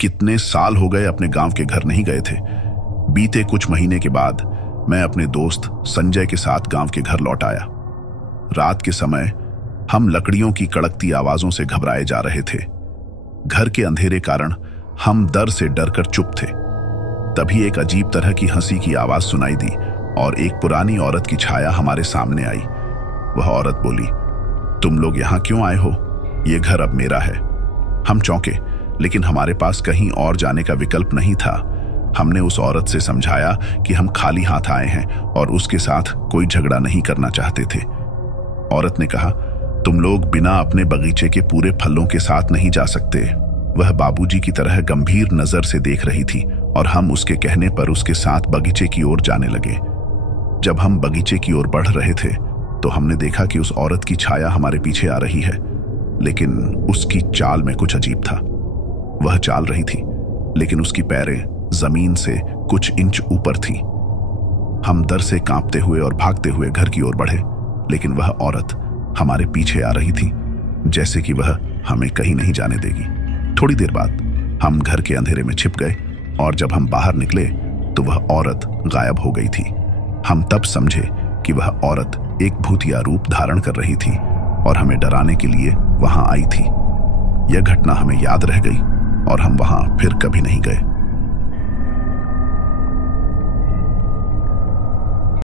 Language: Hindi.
कितने साल हो गए अपने गांव के घर नहीं गए थे। बीते कुछ महीने के बाद मैं अपने दोस्त संजय के साथ गांव के घर लौट आया। रात के समय हम लकड़ियों की कड़कती आवाजों से घबराए जा रहे थे। घर के अंधेरे कारण हम डर से डरकर चुप थे। तभी एक अजीब तरह की हंसी की आवाज सुनाई दी और एक पुरानी औरत की छाया हमारे सामने आई। वह औरत बोली, तुम लोग यहां क्यों आए हो? ये घर अब मेरा है। हम चौंके, लेकिन हमारे पास कहीं और जाने का विकल्प नहीं था। हमने उस औरत से समझाया कि हम खाली हाथ आए हैं और उसके साथ कोई झगड़ा नहीं करना चाहते थे। औरत ने कहा, तुम लोग बिना अपने बगीचे के पूरे फलों के साथ नहीं जा सकते। वह बाबूजी की तरह गंभीर नजर से देख रही थी और हम उसके कहने पर उसके साथ बगीचे की ओर जाने लगे। जब हम बगीचे की ओर बढ़ रहे थे तो हमने देखा कि उस औरत की छाया हमारे पीछे आ रही है, लेकिन उसकी चाल में कुछ अजीब था। वह चाल रही थी, लेकिन उसकी पैरें जमीन से कुछ इंच ऊपर थी। हम डर से कांपते हुए और भागते हुए घर की ओर बढ़े, लेकिन वह औरत हमारे पीछे आ रही थी, जैसे कि वह हमें कहीं नहीं जाने देगी। थोड़ी देर बाद हम घर के अंधेरे में छिप गए और जब हम बाहर निकले तो वह औरत गायब हो गई थी। हम तब समझे कि वह औरत एक भूतिया रूप धारण कर रही थी और हमें डराने के लिए वहां आई थी। यह घटना हमें याद रह गई और हम वहां फिर कभी नहीं गए।